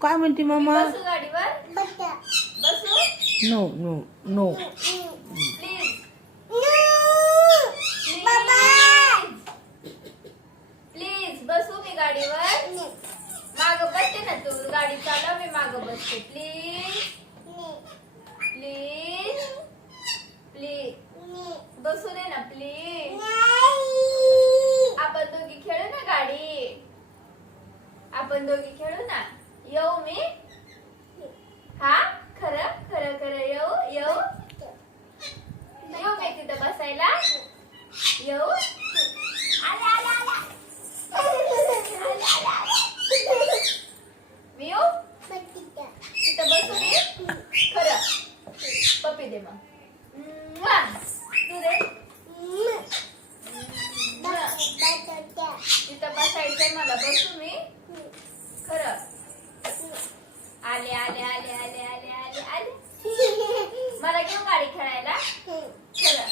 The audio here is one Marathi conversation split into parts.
काय म्हणते मम्मा? बसू गाडीवर बसू no no no. Please please बसू मी गाडीवर माग बसते ना तू गाडी चालव मी माग बसते प्लीज प्लीज प्लीज बसू दे ना प्लीज आपण दोघी खेळू ना गाडी आपण दोघी खेळू ना येऊ मी हा खरं खरं खरं येऊ येऊ येऊ मी तिथं बसायला येऊ आले आले आले मी येऊ तिथं बसू मी खरं पप्पी दे मग तू दे तिथं बसायचंय मला बसू मी खरं आले आले आले आले आले आले आले मला घेऊन गाडी खेळायला खरं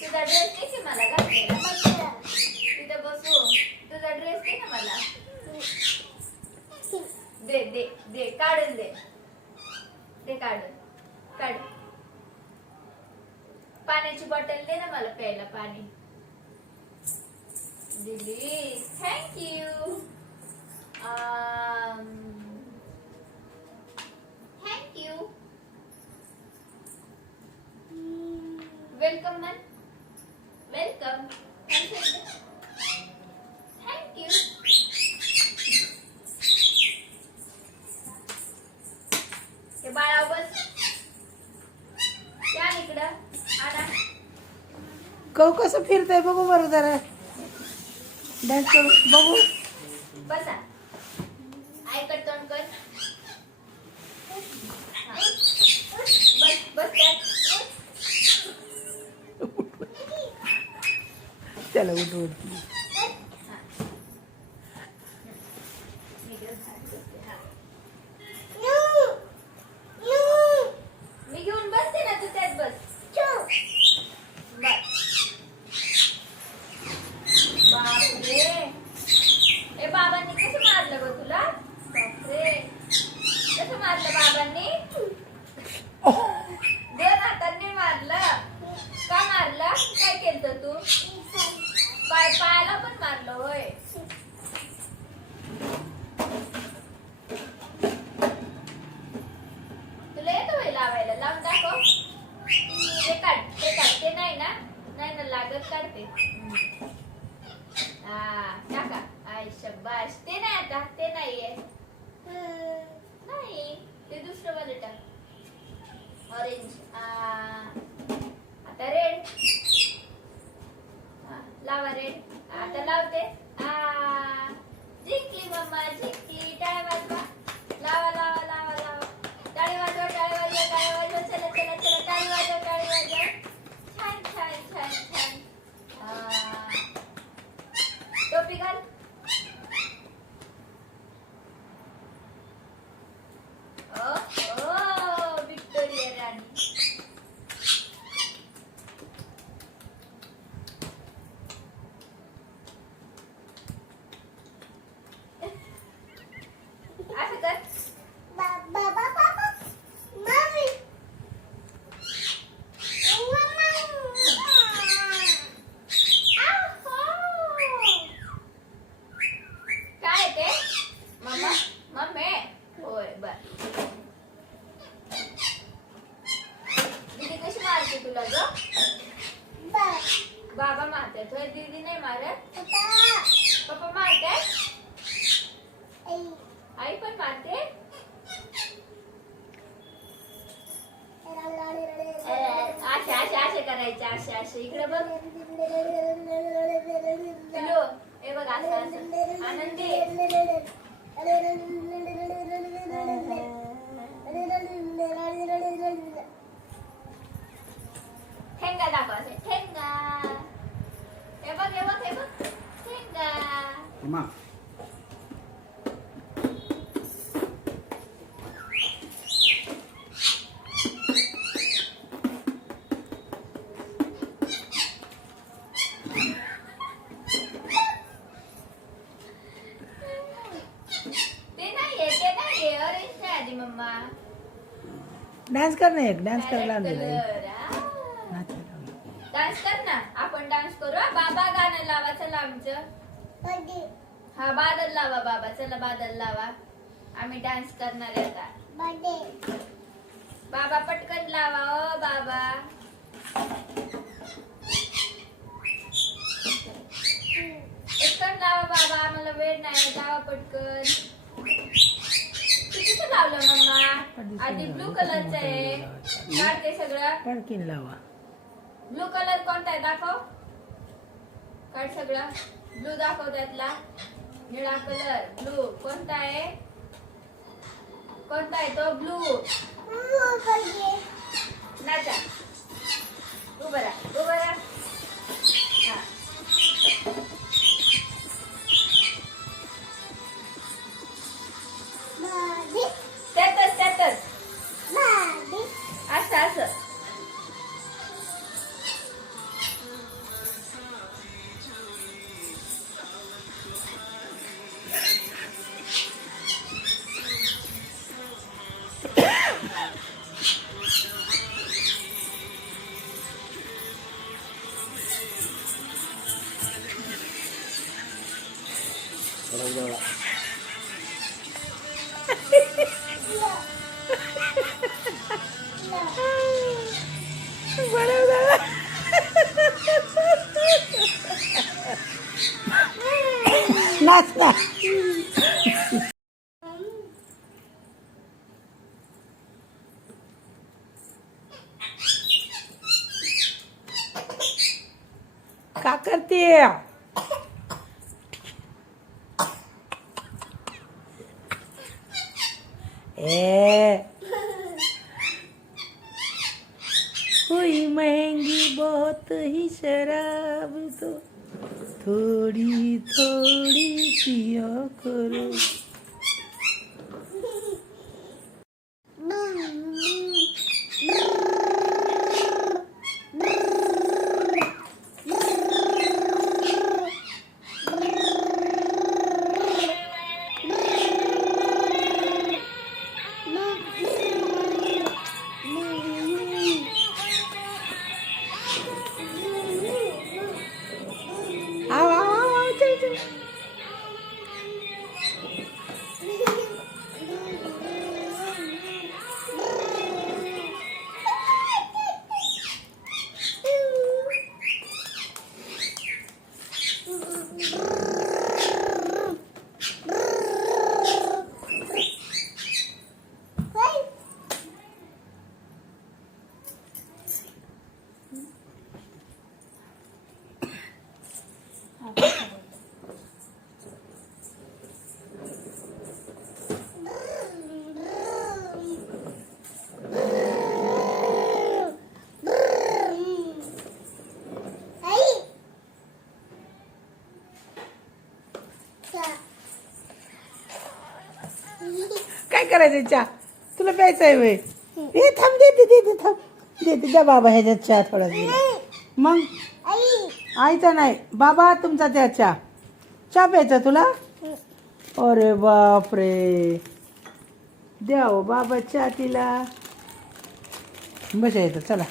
तुझा ड्रेस दे की मला घातलेला तिथं बसू तुझा ड्रेस दे ना मला दे दे दे काढून दे दे काढून काढ पाण्याची बॉटल दे ना मला प्यायला पाणी दिली thank you thank you welcome ma'am welcome thank you हे बाळा बस या इकडं आणा कौ कसं फिरतंय बघू बरं जरा डान्स करू बघू. बसा ऐकत तोंड कर बस बस त्याला उठवत मी घेऊन बसते ना तू त्यात बस बापरे ए बाबांनी कसं मारलं ग तुला बापरे कसं मारलं बाबांनी दोन हातांनी मारलं का मारलं काय केलं तू पायाला पण मारलं होय तुला येतं होय लावायला लावून दाखव ते काढ ते नाही ना नाही ना लागत काढते टाका आय शब्बाश ते नाही आता ते नाहीये नाही ते दुसरं वाले टाक ऑरेंज आता रेड लावा रेड आता लावते जिंकली मम्मा जिंकली टाळी वाजवा लावा लावा लावा लावा टाळी वाजवा चला चला चला टाळी वाजवा छान छान छान छान टोपी घाल विक्टोरिया राणी असं कर काय ते मम्मा मम्मी होय बर दीदी कशी मारते तुला ग बाबा मारतात होय दीदी नाही मारत पप्पा मारतात आई पण मारते असे करायचे असे इकडे बघ पिलो हे बघ असं आनंदी ठेंगा दाखव असे ठेंगा हे बघ हे बघ हे बघ ठेंगा मम्मा डान्स कर ना एक डान्स करायला Parrot आणलेला आहे. color, हा. नाचायला. डान्स कर ना आपण डान्स करू हा. बाबा गाणं लावा चला आमचं हा बादल लावा बाबा चला बादल लावा आम्ही डान्स करणार आहे आता बाबा पटकन लावा ओ बाबा पटकन लावा बाबा आम्हाला वेळ नाही लावा पटकन कितीचं लावलं मम्मा आधी ब्लू कलरचं आहे काढते सगळं पडकीन लावा. ब्लू कलर कोणता आहे दाखव काढ सगळं ब्लू दाखव त्यातला निळा कलर ब्लू कोणता आहे तो ब्लू नाचा उभं राहा हा त्यातच असं नाच ना. का करते ए हुई महंगी बहुत ही शराब तो थोड़ी थोड़ी पिया करो. आव आव आव आव चल चल. काय करायचं चहा तुला प्यायचं आहे वय हे थांब देते थांब देते द्या बाबा ह्याच्यात चहा थोडा मग आईचा नाही बाबा तुमचा त्या चहा प्यायचा तुला अरे बापरे द्या हो बाबा चहा तिला बसायचं चला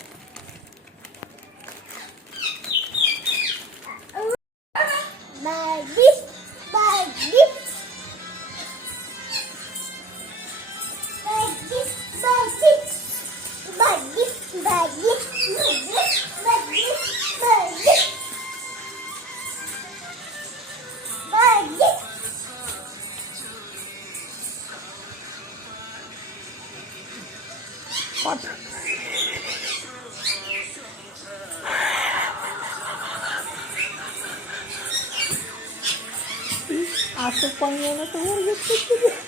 असं पण येणं तर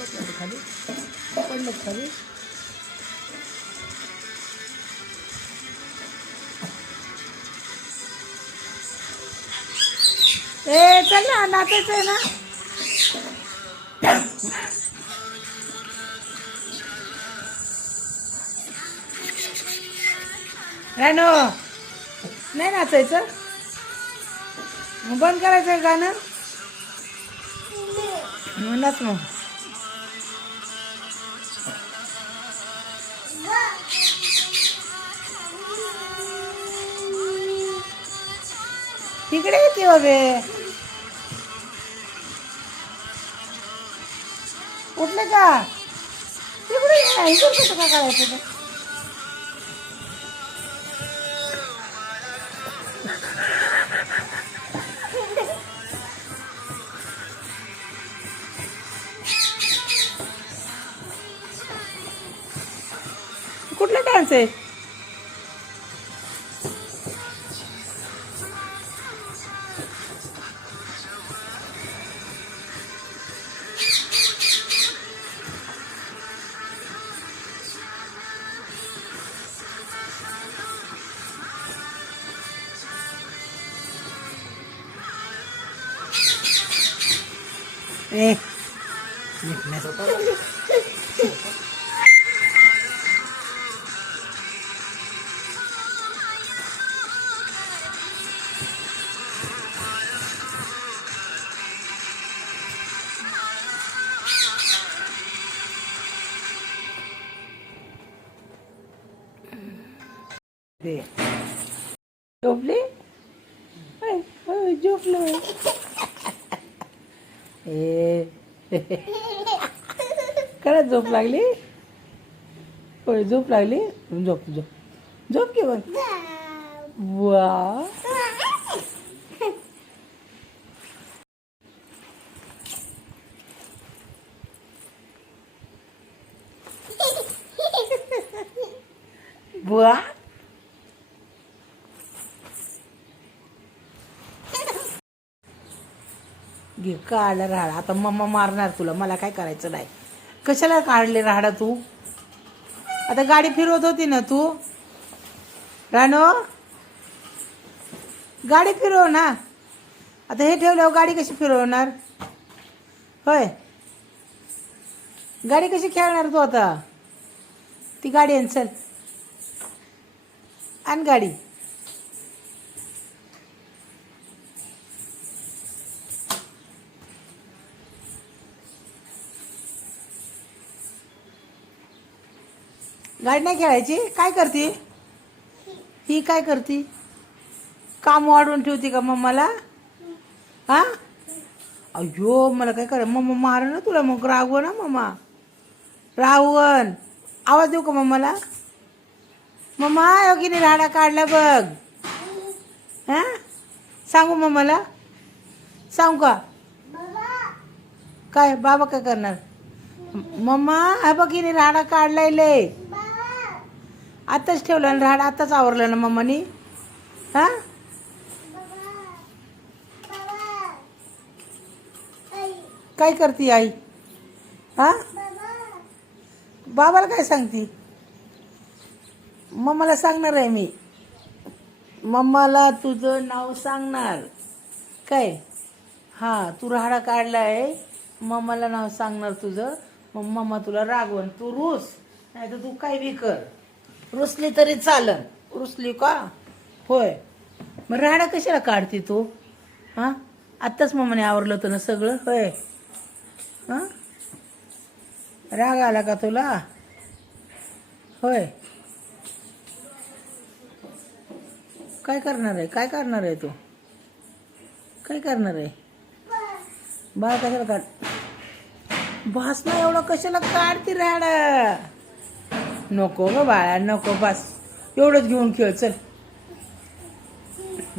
बघ खाली पडलं खाली. ए चल ना, नाचायचं आहे ना. रानो नाही नाचायचं, मग बंद करायचं गाणं. नाच मग. तिकडे येते बाबे, उठले का तिकडे ये. इकडे कसं काय करायचं. कुठला डान्स आहे. ए झोपली. झोपलं. ए खरंच झोप लागली. होय झोप लागली. झोप झोप झोप की मग. वा बुवा. घे काढलं राहाड. आता मम्मा मारणार तुला. मला काय करायचं नाही. कशाला काढले राहाडा तू. आता गाडी फिरवत होती ना तू. रानो गाडी फिरव ना. आता हे ठेवल्यावर गाडी कशी फिरवणार. होय गाडी कशी खेळणार तू आता. ती गाडी आण चल. आण गाडी. गाडी नाही खेळायची. काय करते ही. काय करते. काम वाढवून ठेवते का मम्माला. हा अयो मला काय करा. मम्मा मार ना तुला. मग रागव ना मम्मा. राहवन आवाज देऊ का मम्माला. मम्मा योगीने राडा काढला बघ. हा सांगू मम्माला. सांगू का. काय बाबा काय करणार. मम्मा हा बघीने राडा काढलाय लय. आताच ठेवलं ना राहाड. आताच आवरलं ना मम्मानी. हा काय करते आई. हा बाबाला काय सांगती. मम्माला सांगणार आहे मी. मम्माला तुझं नाव सांगणार. काय हा तू राहाडा काढलाय. मम्माला नाव सांगणार तुझं. मग मम्मा तुला रागवण. तू रुस नाही तर तू काय बी कर. रुसली तरी चालन. रुसली का होय. मग राहाडा कशाला काढते तू. हा आत्ताच मम्माने आवरलं होतं ना सगळं. होय हा राग आला का तुला. होय काय करणार आहे. काय करणार आहे तू. काय करणार आहे. बाळ कशाला काढ. भास ना एवढं कशाला काढती राहाडा. नको ग बाळा नको. बस एवढंच घेऊन खेळ चल.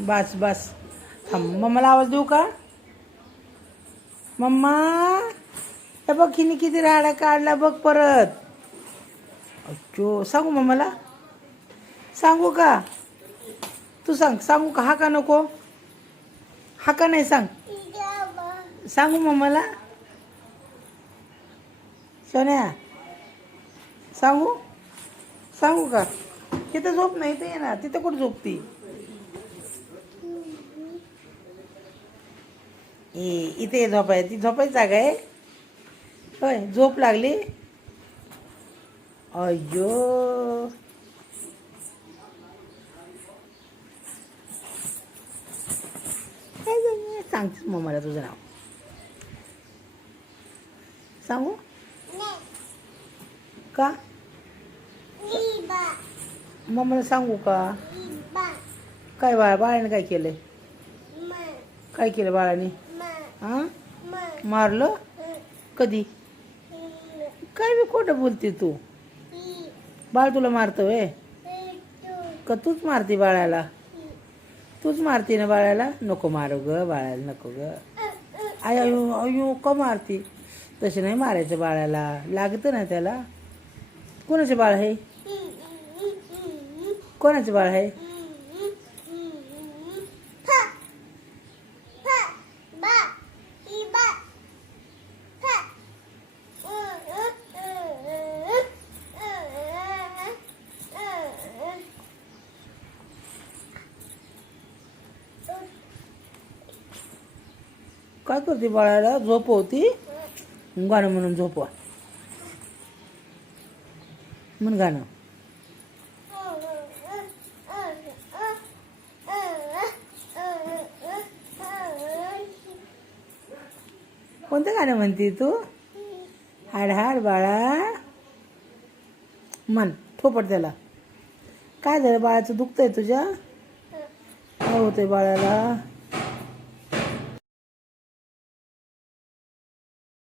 बस बस थांब. मम्माला आवाज देऊ का. मम्मा हे बघ हिने किती राहाडा काढला बघ परत. अच्छो सांगू मम्माला. सांगू का. तू सांग. सांगू का. हा का नको. हा का नाही सांग. सांगू मम्माला. सोन्या सांगू सांगू का तिथं झोप नाही इथे ये ना तिथं कुठं झोपती इथे झोपाय ती झोपायची जागा आहे होय झोप लागली अय्यो सांगतेस मम्माला तुझं नाव सांगू का मम्माला सांगू का काय बाळाने काय केलंय काय केलं बाळाने हा मारलं कधी काय बी खोटं बोलते तू बाळ तुला मारतो वे का तूच मारते बाळाला तूच मारते ना बाळाला नको मारू ग बाळाला नको ग अयो अयो का मारते तसे नाही मारायचं बाळाला लागतं ना त्याला कोणाचे बाळ आहे कोणाचे बाळ आहे काय करते बाळाला झोपवती गाणं म्हणून झोपवा म्हण गाणं कोणतं गाणं म्हणते तू हाड हाड बाळा म्हण थोपट त्याला काय झालं बाळाचं दुखतंय तुझ्या काय होतंय बाळाला